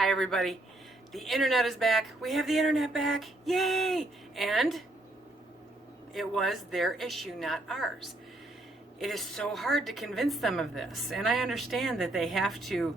Hi everybody, the internet is back. We have the internet back, yay! And it was their issue, not ours. It is so hard to convince them of this, and I understand that they have to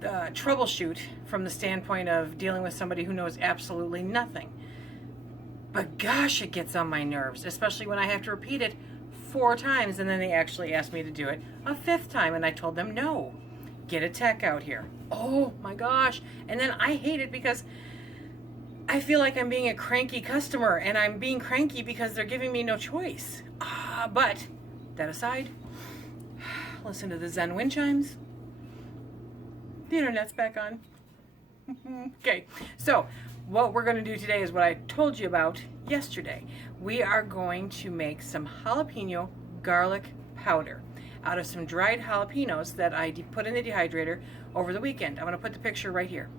troubleshoot from the standpoint of dealing with somebody who knows absolutely nothing. But gosh, it gets on my nerves, especially when I have to repeat it 4 times, and then they actually asked me to do it a 5th time, and I told them no. Get a tech out here. Oh my gosh. And then I hate it because I feel like I'm being a cranky customer, and I'm being cranky because they're giving me no choice. But that aside, listen to the Zen wind chimes. The internet's back on. Okay, so what we're going to do today is what I told you about yesterday. We are going to make some jalapeno garlic powder out of some dried jalapenos that I put in the dehydrator over the weekend. I'm going to put the picture right here.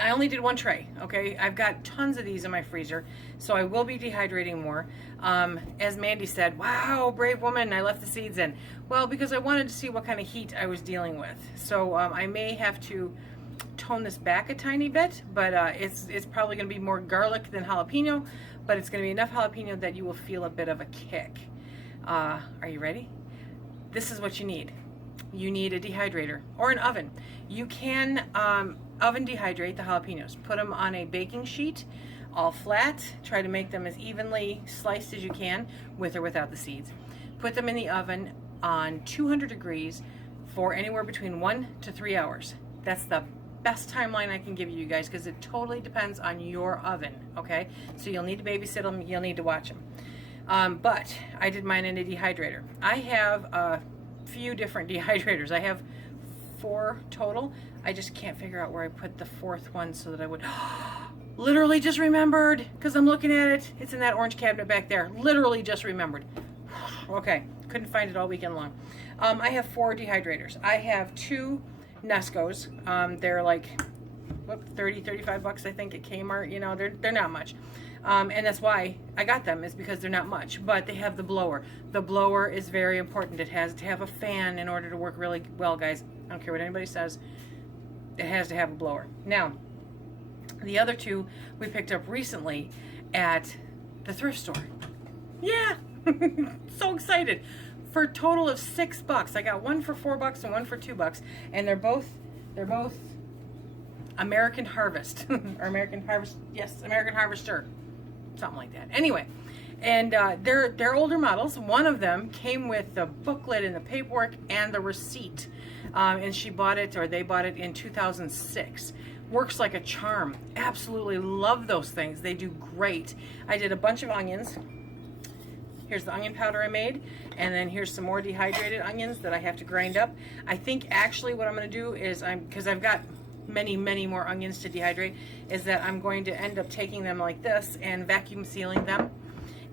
I only did 1 tray, okay? I've got tons of these in my freezer, so I will be dehydrating more. As Mandy said, wow, brave woman, I left the seeds in. Well, because I wanted to see what kind of heat I was dealing with. So I may have to tone this back a tiny bit, but it's probably going to be more garlic than jalapeno, but it's going to be enough jalapeno that you will feel a bit of a kick. Are you ready? This is what you need. You need a dehydrator or an oven. You can oven dehydrate the jalapenos. Put them on a baking sheet, all flat. Try to make them as evenly sliced as you can, with or without the seeds. Put them in the oven on 200 degrees for anywhere between 1 to 3 hours. That's the best timeline I can give you guys, because it totally depends on your oven, okay? So you'll need to babysit them, you'll need to watch them. But I did mine in a dehydrator. I have a few different dehydrators. I have 4 total. I just can't figure out where I put the 4th one so that I would... Literally just remembered, because I'm looking at it. It's in that orange cabinet back there. Literally just remembered. Okay, couldn't find it all weekend long. I have 4 dehydrators. I have 2 Nescos. They're like 30-35 bucks, I think, at Kmart. You know, they're not much, and that's why I got them, is because they're not much. But they have the blower. The blower is very important. It has to have a fan in order to work really well, guys. I don't care what anybody says, it has to have a blower. Now, the other 2 we picked up recently at the thrift store. Yeah. So excited. For a total of $6. I got one for $4 and one for $2, and they're both American Harvest or American Harvest, yes, American Harvester, something like that. Anyway, and they're older models. One of them came with the booklet and the paperwork and the receipt, and she bought it, or they bought it, in 2006. Works like a charm. Absolutely love those things. They do great. I did a bunch of onions. Here's the onion powder I made, and then here's some more dehydrated onions that I have to grind up. I think actually what I'm going to do is, because I've got many more onions to dehydrate, is that I'm going to end up taking them like this and vacuum sealing them,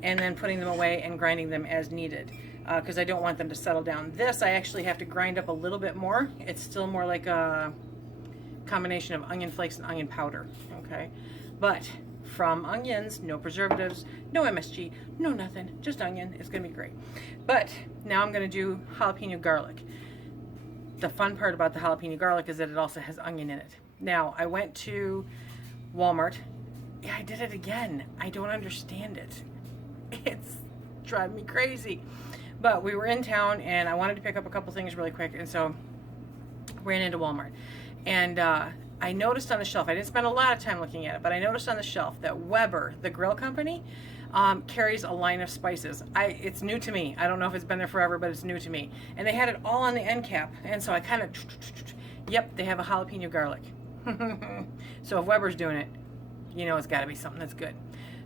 and then putting them away and grinding them as needed, because I don't want them to settle down. This I actually have to grind up a little bit more. It's still more like a combination of onion flakes and onion powder, okay? But from onions, no preservatives, no MSG, no nothing, just onion. It's gonna be great. But now I'm gonna do jalapeno garlic. The fun part about the jalapeno garlic is that it also has onion in it. Now, I went to Walmart. Yeah, I did it again. I don't understand it. It's driving me crazy. But we were in town, and I wanted to pick up a couple things really quick, and so ran into Walmart. And I noticed on the shelf, I didn't spend a lot of time looking at it, but I noticed on the shelf that Weber, the grill company, carries a line of spices. It's new to me. I don't know if it's been there forever, but it's new to me. And they had it all on the end cap, and so I kind of, yep, they have a jalapeno garlic. So if Weber's doing it, you know it's got to be something that's good.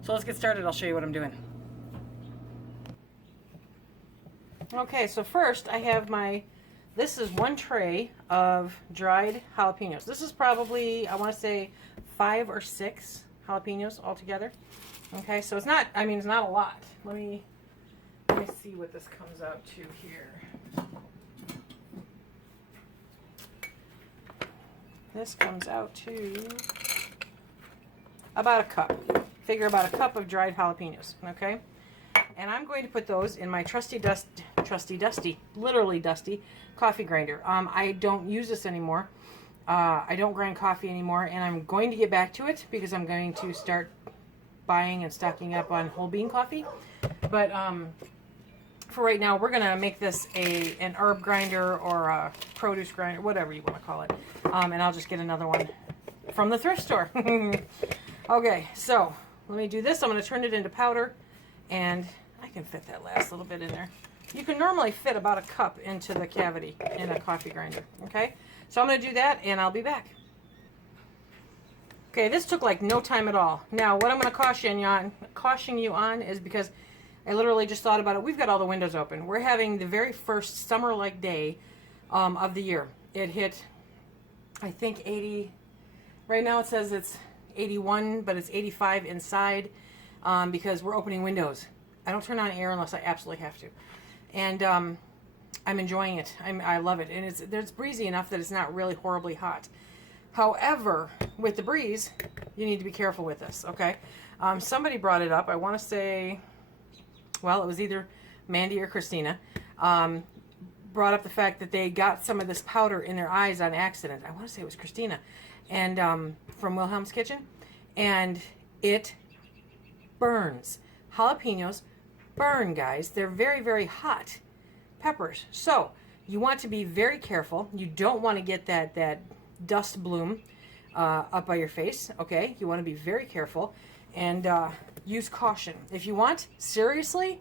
So let's get started. I'll show you what I'm doing. Okay, so first I have this is 1 tray of dried jalapenos. This is probably, I want to say, 5 or 6 jalapenos altogether. Okay, so it's not, I mean, it's not a lot. Let me see what this comes out to here. This comes out to about a cup. Figure about a cup of dried jalapenos, okay? And I'm going to put those in my trusty trusty dusty, literally dusty coffee grinder. I don't use this anymore. I don't grind coffee anymore, and I'm going to get back to it because I'm going to start buying and stocking up on whole bean coffee. But for right now, we're going to make this an herb grinder or a produce grinder, whatever you want to call it. And I'll just get another one from the thrift store. Okay, so let me do this. I'm going to turn it into powder, and I can fit that last little bit in there. You can normally fit about a cup into the cavity in a coffee grinder, okay? So I'm going to do that, and I'll be back. Okay, this took like no time at all. Now, what I'm going to caution you on is because I literally just thought about it. We've got all the windows open. We're having the very first summer-like day of the year. It hit, I think, 80. Right now it says it's 81, but it's 85 inside because we're opening windows. I don't turn on air unless I absolutely have to. And I'm enjoying it. I love it. And it's breezy enough that it's not really horribly hot. However, with the breeze, you need to be careful with this, okay? Somebody brought it up. I want to say, well, it was either Mandy or Christina, brought up the fact that they got some of this powder in their eyes on accident. I want to say it was Christina, and from Wilhelm's Kitchen, and it burns. Jalapenos burn, guys. They're very, very hot peppers. So you want to be very careful. You don't want to get that dust bloom up by your face, okay? You want to be very careful and use caution. If you want, seriously,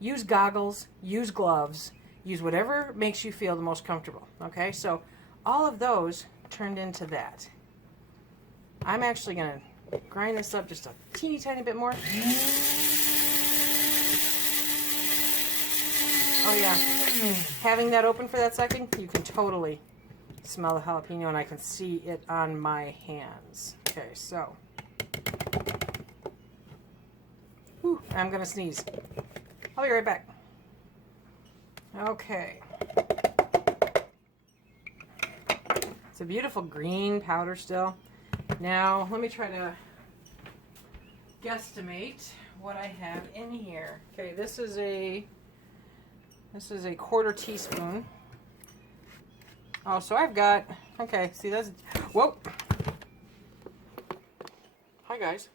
use goggles, use gloves, use whatever makes you feel the most comfortable, okay? So all of those turned into that. I'm actually going to grind this up just a teeny tiny bit more. Oh yeah, having that open for that second, you can totally smell the jalapeno, and I can see it on my hands. Okay, so I'm gonna sneeze. I'll be right back. Okay, it's a beautiful green powder still. Now let me try to guesstimate what I have in here. Okay, this is a 1/4 teaspoon. Oh, so I've got, okay, see that's, whoa. Hi guys.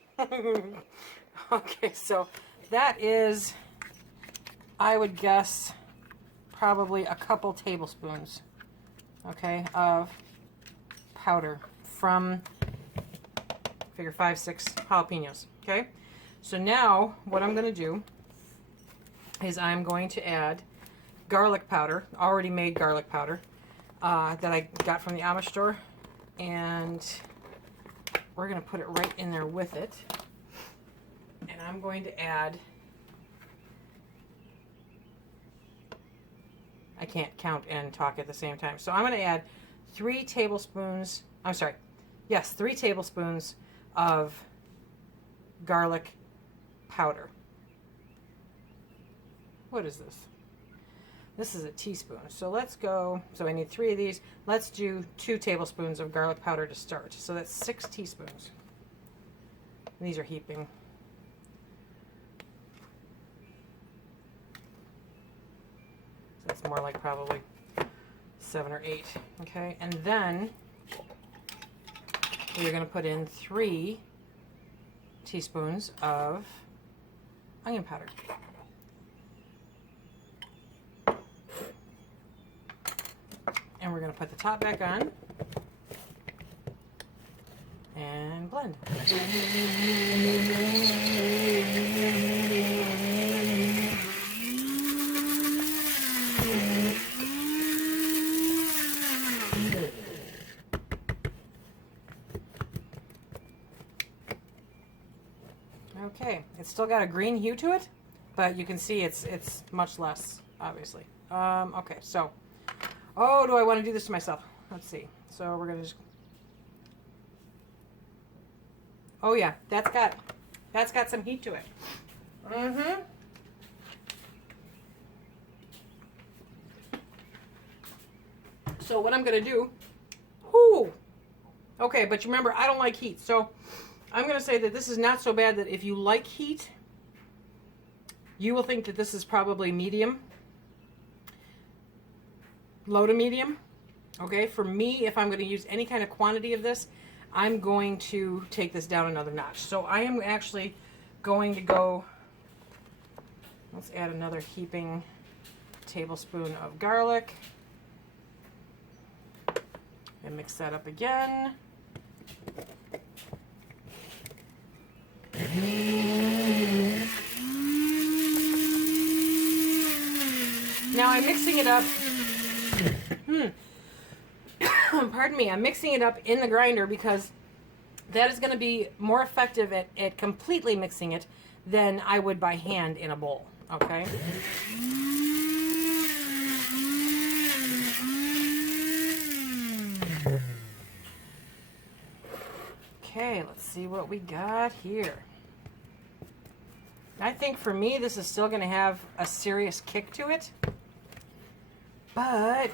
Okay, so that is, I would guess, probably a couple tablespoons, okay, of powder from, figure 5-6 jalapenos, okay? So now, what I'm going to do is I'm going to add garlic powder, already made garlic powder, that I got from the Amish store, and we're going to put it right in there with it. And I'm going to add, I can't count and talk at the same time, so I'm going to add 3 tablespoons, I'm sorry, yes, 3 tablespoons of garlic powder. What is this? This is a teaspoon. So let's go, so I need 3 of these. Let's do 2 tablespoons of garlic powder to start. So that's 6 teaspoons. These are heaping. So that's more like probably 7 or 8. Okay, and then we're going to put in 3 teaspoons of onion powder. And we're going to put the top back on and blend. Okay, it's still got a green hue to it, but you can see it's much less, obviously. Okay, so, oh, do I want to do this to myself? Let's see. So we're gonna just, oh yeah, that's got some heat to it. Mm-hmm. So what I'm gonna do, okay, but you remember I don't like heat, so I'm gonna say that this is not so bad that if you like heat, You will think that this is probably medium, low to medium. Okay, for me, if I'm going to use any kind of quantity of this, I'm going to take this down another notch. So I am actually going to go, let's add another heaping tablespoon of garlic. And mix that up again. Now I'm mixing it up. Pardon me, I'm mixing it up in the grinder because that is going to be more effective at completely mixing it than I would by hand in a bowl. Okay? Okay, let's see what we got here. I think for me, this is still going to have a serious kick to it. But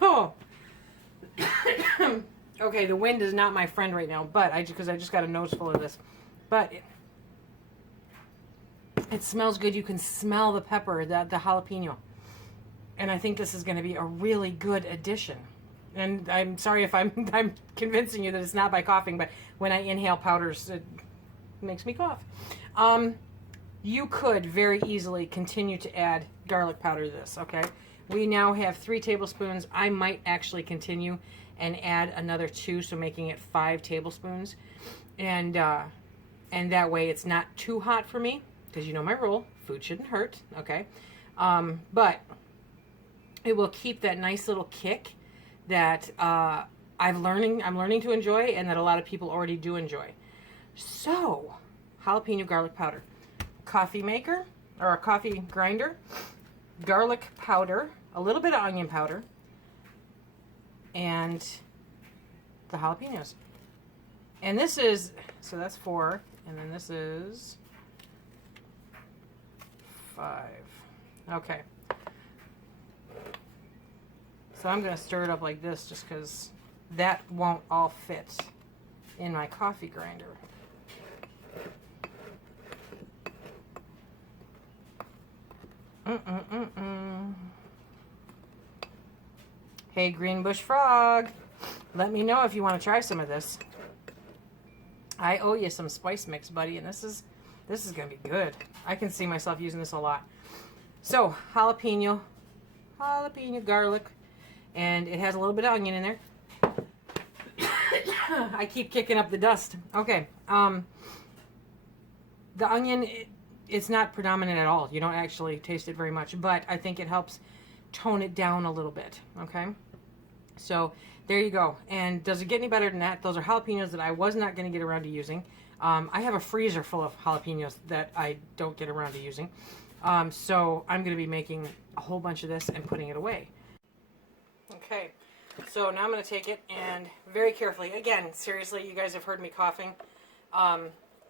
oh, okay, the wind is not my friend right now, but because I just got a nose full of this. But it smells good. You can smell the pepper, the jalapeno. And I think this is going to be a really good addition. And I'm sorry if I'm convincing you that it's not by coughing, but when I inhale powders, it makes me cough. You could very easily continue to add garlic powder to this, okay? We now have 3 tablespoons. I might actually continue and add another 2, so making it 5 tablespoons. And that way it's not too hot for me, because you know my rule, food shouldn't hurt, okay? But it will keep that nice little kick that I'm learning to enjoy, and that a lot of people already do enjoy. So, jalapeno garlic powder, coffee maker or a coffee grinder, garlic powder, a little bit of onion powder, and the jalapenos. And this is, so that's 4, and then this is 5. Okay. So I'm going to stir it up like this just because that won't all fit in my coffee grinder. Hey, Green Bush Frog, let me know if you want to try some of this. I owe you some spice mix, buddy, and this is going to be good. I can see myself using this a lot. So, jalapeno garlic. And it has a little bit of onion in there. I keep kicking up the dust. Okay. The onion, it's not predominant at all. You don't actually taste it very much. But I think it helps tone it down a little bit. Okay. So there you go. And does it get any better than that? Those are jalapenos that I was not going to get around to using. I have a freezer full of jalapenos that I don't get around to using. So I'm going to be making a whole bunch of this and putting it away. Okay, so now I'm going to take it and very carefully, again, seriously, you guys have heard me coughing.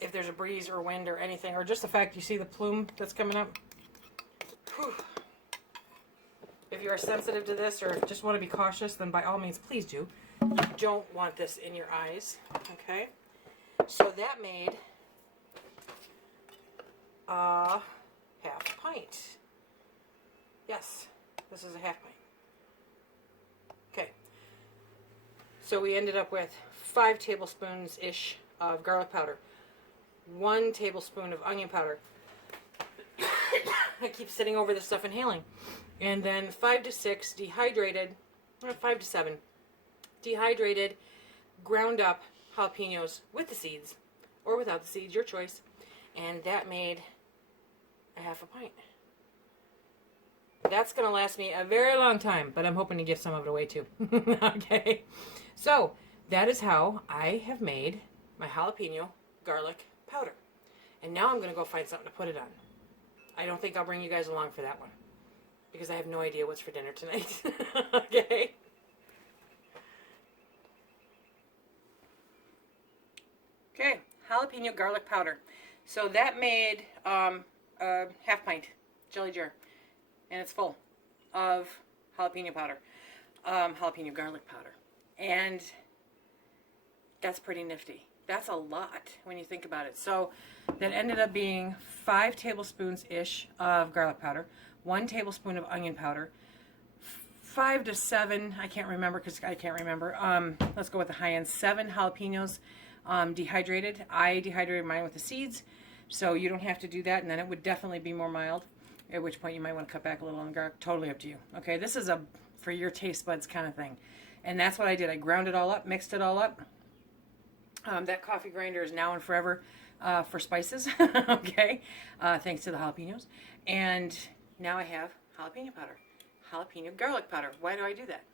If there's a breeze or wind or anything, or just the fact you see the plume that's coming up. Whew. If you are sensitive to this or just want to be cautious, then by all means, please do. You don't want this in your eyes, okay? So that made a half pint. Yes, this is a half pint. Okay, so we ended up with 5 tablespoons-ish of garlic powder, 1 tablespoon of onion powder. I keep sitting over this stuff inhaling. And then 5 to 6 dehydrated, or 5 to 7, dehydrated, ground up jalapenos with the seeds, or without the seeds, your choice. And that made a half a pint. That's going to last me a very long time, but I'm hoping to give some of it away too. Okay, so that is how I have made my jalapeno garlic powder. And now I'm going to go find something to put it on. I don't think I'll bring you guys along for that one, because I have no idea what's for dinner tonight. Okay. Okay, jalapeno garlic powder. So that made a half pint jelly jar. And it's full of jalapeno powder, jalapeno garlic powder. And That's pretty nifty. That's a lot when you think about it. So that ended up being 5 tablespoons-ish of garlic powder, 1 tablespoon of onion powder, 5 to 7, I can't remember because I can't remember. Let's go with the high end, 7 jalapenos dehydrated. I dehydrated mine with the seeds, so you don't have to do that, and then it would definitely be more mild, at which point you might want to cut back a little on the garlic. Totally up to you. Okay, this is a for your taste buds kind of thing. And that's what I did. I ground it all up, mixed it all up. That coffee grinder is now and forever for spices, okay, thanks to the jalapenos. And now I have jalapeno powder, jalapeno garlic powder. Why do I do that?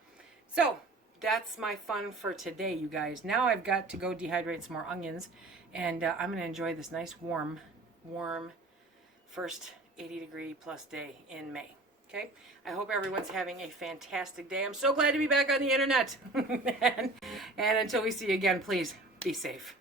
So that's my fun for today, you guys. Now I've got to go dehydrate some more onions, and I'm going to enjoy this nice warm first 80-degree plus day in May. Okay, I hope everyone's having a fantastic day. I'm so glad to be back on the internet. and until we see you again, please be safe.